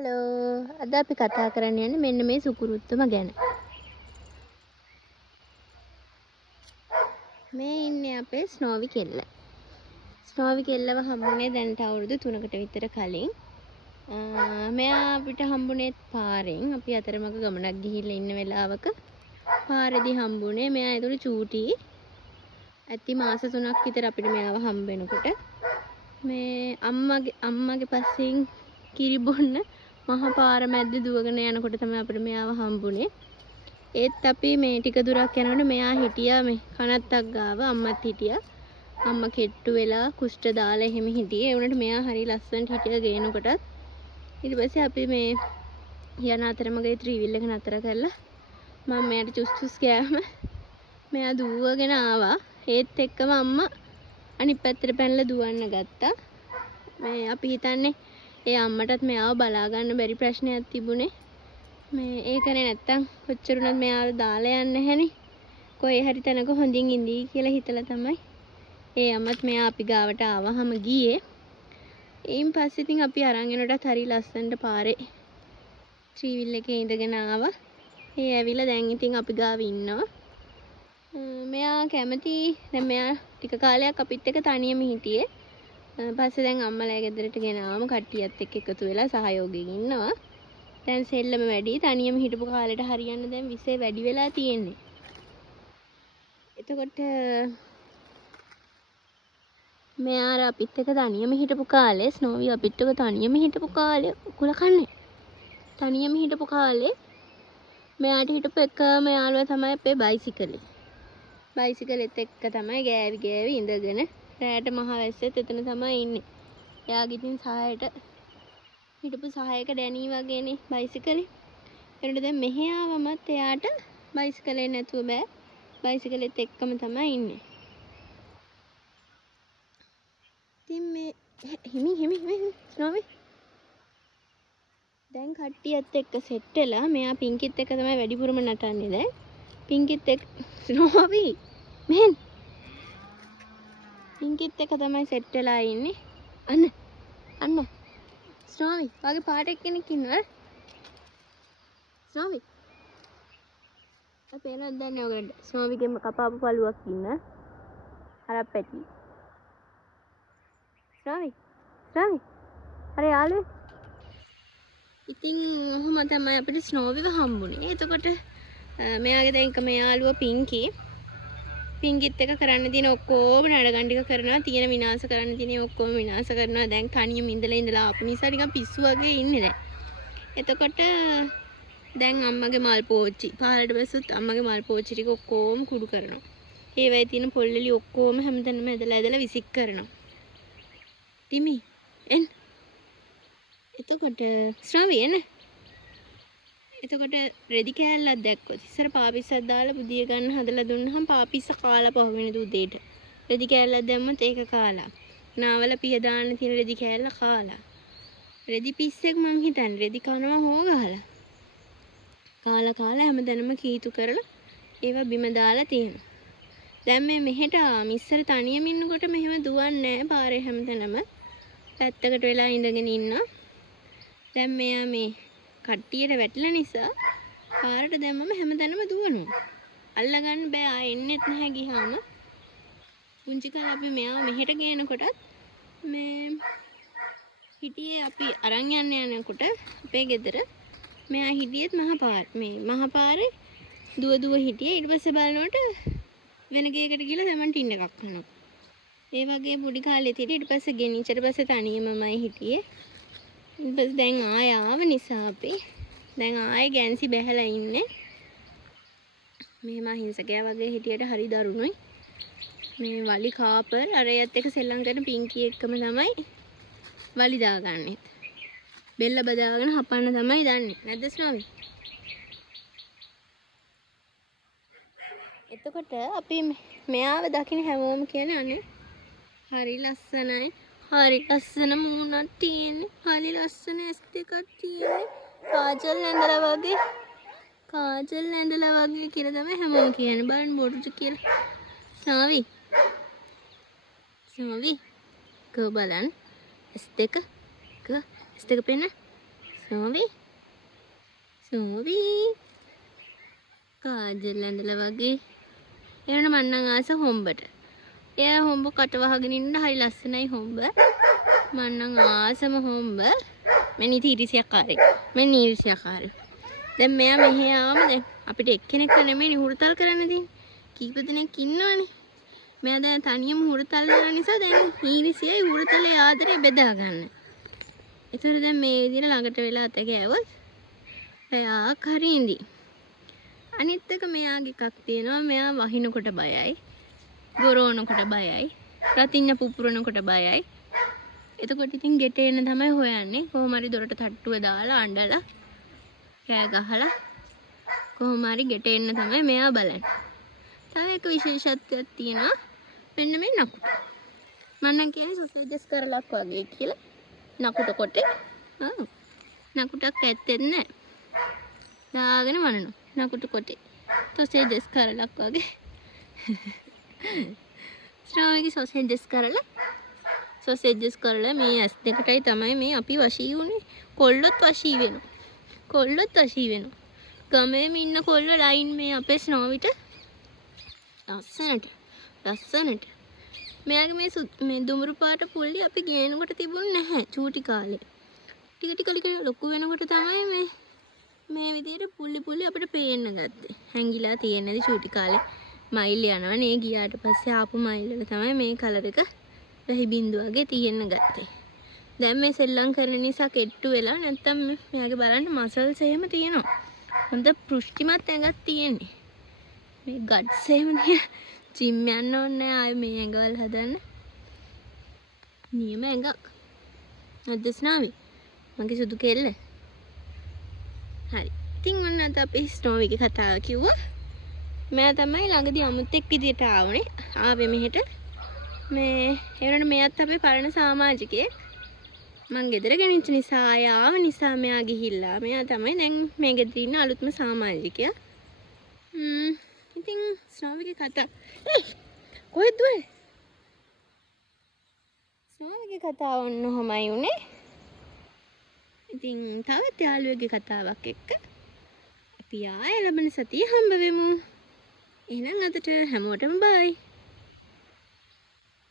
Hello අද අපි කතා කරන්න යන්නේ මෙන්න මේ සුකුරුත්තම ගැන. මේ ඉන්නේ අපේ ස්නෝවි කෙල්ල. ස්නෝවි කෙල්ලව හම්බුනේ දැනට අවුරුදු 3කට විතර කලින්. මෙයා අපිට හම්බුනේ පාරෙන්. අපි අතරමඟ ගමනක් ගිහිල්ලා ඉන්න වෙලාවක පාරේදී හම්බුනේ. මෙයා ඒතර චූටි. ඇති මාස 3ක් විතර අපිට මෙයාව හම්බ වෙනකොට මේ අම්මගේ පස්සෙන් කිරි බොන්න මහා පාර මැද්ද දුවගෙන යනකොට තමයි අපිට මෙයාව හම්බුනේ. ඒත් අපි මේ ටික දුරක් යනකොට මෙයා හිටියා මේ කනත්තක් ගාව අම්මත් හිටියා. අම්මා කෙට්ටු වෙලා කුෂ්ඨ දාලා එහෙම හිටියේ. ඒ වුණාට මෙයා හරි ලස්සනට හිටියා ගේනකොටත්. ඊට පස්සේ අපි මේ යන අතරමඟ ත්‍රිවිල් එක නතර කරලා මම මෙයාට චුස් චුස් ගෑම මෙයා දුවගෙන ආවා. ඒත් එක්කම අම්මා අනිත් පැත්තට පැනලා දුවන්න ගත්තා. මේ අපි හිතන්නේ ඒ අම්මටත් මෙයාව බලා ගන්න බැරි ප්‍රශ්නයක් තිබුණේ. මේ ඒකනේ නැත්තම් කොච්චරුණත් මෙයාව දාලා යන්න නැහැනේ. කොහේ හරි තැනක හොඳින් ඉඳී කියලා හිතලා තමයි ඒ අම්මත් මෙයා අපි ගාවට ආවහම ගියේ. ඊයින් පස්සේ ඉතින් අපි අරන් එනකොටත් හරි ලස්සනට පාරේ ත්‍රිවිල් එකේ ඉඳගෙන ආවා. ඒ ඇවිල්ලා දැන් ඉතින් අපි ගාව ඉන්නවා. මෙයා කැමති දැන් මෙයා ටික කාලයක් අපිත් එක්ක තනියම හිටියේ. පස්සේ දැන් අම්මලා ගෙදරට ගෙනාවම කට්ටියත් එක්ක එකතු වෙලා සහයෝගයෙන් ඉන්නවා. දැන් සෙල්ලම වැඩි තනියම හිටපු කාලෙට හරියන්න දැන් විශේෂ වැඩි වෙලා තියෙන්නේ. එතකොට මෙයා අපිත් එක්ක තනියම හිටපු කාලේ ස්නෝවි අපිත් එක්ක තනියම හිටපු කාලේ උකුල කන්නේ. තනියම හිටපු කාලේ මෙයාට හිටපු එකම යාළුවා තමයි අපේ බයිසිකලේ. බයිසිකලෙත් එක්ක තමයි ගෑවි ඉඳගෙන රැට මහ වැස්සෙත් එතන තමයි ඉන්නේ. එයාගේ ඉතින් සහායට හිටපු සහායක ඩැනී වගේනේ බයිසිකලේ. එනකොට දැන් මෙහෙ ආවමත් එයාට බයිසිකලේ නැතුව බෑ. බයිසිකලෙත් එක්කම තමයි ඉන්නේ. ඉතින් මේ හිමි ස්නෝවි දැන් කට්ටියත් එක්ක සෙට් වෙලා මෙයා පින්කිත් එක්ක තමයි වැඩිපුරම නටන්නේ දැන්. පින්කිත් එක්ක ස්නෝවි මෙහෙන් පින්කිත් එක තමයි සෙට් වෙලා ඉන්නේ. අන්න ස්නෝවි වගේ පාට කෙනෙක් ඉන්නවද? ස්නෝවි අපේ නේද දන්නේ ඔයගොල්ලෝ ස්නෝවිගෙම කපාපු පළුවක් ඉන්න හරප්පැටි. ස්නෝවි අර යාළුවේ ඉතින් ඔහොම තමයි අපිට ස්නෝවිව හම්බුනේ. එතකොට මෙයාගේ දැන් එක මෙයාළුවා පින්කිත් එක කරන්න තියෙන ඔක්කොම නඩගම් ටික කරනවා. තියෙන විනාශ කරන්න තියෙන ඔක්කොම විනාශ කරනවා. දැන් තනියම ඉඳලා ආපු නිසා නිකන් පිස්සු වගේ ඉන්නේ දැන්. එතකොට දැන් අම්මගේ මල් පෝච්චි පාරට බැස්සොත් අම්මගේ මල් පෝච්චි ටික ඔක්කොම කුඩු කරනවා. ඒවයි තියෙන පොල්ලලි ඔක්කොම හැමතැනම ඇදලා විසික් කරනවා. ටිමි එන්න. එතකොට ස්නෝවි එන්න. එතකොට රෙදි කෑල්ලක් දැක්කොත් ඉස්සර පාපිස්සක් දාලා බුදිය ගන්න හදලා දුන්නාම පාපිස්ස කාලා පහුවෙන උදේට රෙදි කෑල්ලක් දැම්මොත් ඒක කාලා නාවල පිය දාන්න තියෙන රෙදි කෑල්ල කාලා රෙදි පිස්සෙක් මං හිතන්නේ රෙදි කනවා හො ගහලා කාලා හැමදැනම කීතු කරලා ඒවා බිම දාලා තියෙනවා. දැන් මේ මෙහෙට ඉස්සර තනියම ඉන්නකොට මෙහෙම දුවන්නේ නැහැ පාරේ හැමතැනම පැත්තකට වෙලා ඉඳගෙන ඉන්නවා. දැන් මෙයා මේ කට්ටියට වැටලා නිසා පාරට දැම්මම හැමතැනම දුවනවා. අල්ලගන්න බෑ ආයෙ එන්නෙත් නැහැ ගියාම. පුංචි කාලේ අපි මෙයාව මෙහෙට ගේනකොටත් මේ හිටියේ අපි අරන් යනකොට අපේ ගෙදර මෙයා හිටියෙත් මහා පාරේ දුව හිටියේ. ඊට පස්සේ බලනකොට වෙන ගේකට ගිහලා සමන් ටින් එකක් කනවා. ඒ වගේ පොඩි කාලේ හිටියේ. ඊට පස්සේ ගෙනිච්චට පස්සේ තනියමමයි හිටියේ. ඊට පස්සේ දැන් ආය ආව නිසා අපි දැන් ආයේ ගැන්සි බැහැලා ඉන්නේ. මෙහෙම අහිංසකයා වගේ හිටියට හරි දරුණුයි. මේ වලි කාපර් අරයත් එක්ක සෙල්ලම් කරන පින්කි එක්කම තමයි වලි දාගන්නේ. බෙල්ල බදාගෙන හපන්න තමයි දන්නේ. නැද්ද ස්නෝවි? එතකොට අපි මෙයාව දකින්න හැමෝම කියන්නේ අනේ හරි ලස්සනයි. හරි ලස්සන මූණක් තියෙන්නේ. හරි ලස්සන ඇස් දෙකක් තියෙන්නේ. කාජල් ඇඳලා වගේ කියලා තමයි හැමෝම කියන්නේ. බලන්න බොරුද කියලා. ස්නෝවි කෝ බලන්න ඇස් දෙක පෙන්න ස්නෝවි කාජල් ඇඳලා වගේ. එනනම් මන්නම් ආස හොම්බට. එයා හොම්බ කට වහගෙන ඉන්න හරි ලස්සනයි හොම්බ. මන්නම් ආසම හොම්බ. මෙන්න ඉරිසියාකාරයි. මෙන්න ඉරිසියාකාරයි. දැන් මෙයා මෙහෙ ආවම දැන් අපිට එක්කෙනෙක් නෙමෙයි හුරතල් කරන්න තියෙන්නේ. කීප දෙනෙක් ඉන්නවනේ. මෙයා දැන් තනියම හුරතල් කරන නිසා දැන් ඊරිසියයි හුරතලේ ආදරේ බෙදා ගන්න. ඒතර දැන් මේ විදිහට ළඟට වෙලා අත ගෑවොත් එයා කරින්දි. අනිත් එක මෙයාගේ එකක් තියෙනවා. මෙයා වහිනකොට බයයි. ගොරෝනකොට බයයි. රතිඤ්ඤ පුපුරනකොට බයයි. එතකොට ඉතින් ගෙට එන්න තමයි හොයන්නේ. කොහොම හරි දොරට තට්ටුව දාලා අඬලා කෑ ගහලා කොහොම හරි ගෙට එන්න තමයි මෙයා බලන්නේ. තව එක විශේෂත්වයක් තියෙනවා. මෙන්න මේ නකුට. මන්නම් කියන්නේ සොසේජස් කරලක් වගේ කියලා. නකුට කොටේ. ඔව්. නකුටක් ඇත්තෙත් නැහැ. දාගෙන වනනවා. නකුට කොටේ. සොසේජස් කරලක් වගේ. ස්නෝවිගේ සොසේජස් කරලා මේ ඇස් දෙකටයි තමයි මේ අපි වශී වුනේ. කොල්ලොත් වශී වෙනවා. ගමේම ඉන්න කොල්ලෝ ලයින් මේ අපේ ස්නෝවිට ලස්සනට. මෙයාගේ මේ දුඹුරු පාට පුල්ලි අපි ගේනකොට තිබුණ නැහැ චූටි කාලේ. ටික ලොකු වෙනකොට තමයි මේ විදිහට පුල්ලි අපිට පේන්න ගත්තේ. හැංගිලා තියෙනදී චූටි කාලේ මයිල් යනවා නේ ගියාට පස්සේ ආපු මයිල් වල තමයි මේ කලර් එක වෙහි බින්දුවගේ තියෙන්න ගත්තේ. දැන් මේ සෙල්ලම් කරන නිසා කෙට්ටු වෙලා නැත්තම් මෙයාගේ බලන්න මසල්ස් එහෙම තියෙනවා. හොඳ පෘෂ්ටිමත් ඇඟක් තියෙන්නේ. මේ ගට්ස් එහෙම නේ. ජිම් යන්න ඕනේ නැහැ ආයේ මේ ඇඟවල් හදන්න. නියම ඇඟක්. නැද්ද ස්නාවි? මගේ සුදු කෙල්ල. හරි. ඉතින් ඔන්න අද අපි ස්නෝවිගේ කතාව කිව්වා. මෙයා තමයි ළඟදී අමුත්තෙක් විදියට ආවේ මෙහෙට. මේ ඒවනට මෙයාත් අපේ පරණ සමාජිකයෙක්. මං ගෙදර ගෙනිච්ච නිසා ආව නිසා මෙයා ගිහිල්ලා. මෙයා තමයි දැන් මේ ගෙදර ඉන්න අලුත්ම සමාජිකයා. ඉතින් ස්නෝවිගේ කතා කොහෙද දුවේ? ස්නෝවිගේ කතාව ඔන්න ඔහමයි උනේ. ඉතින් තවත් යාළුවෙක්ගේ කතාවක් එක්ක අපි ආයෙ ලබන සතියේ හම්බ වෙමු. එහෙනම් අදට හැමෝටම බයි.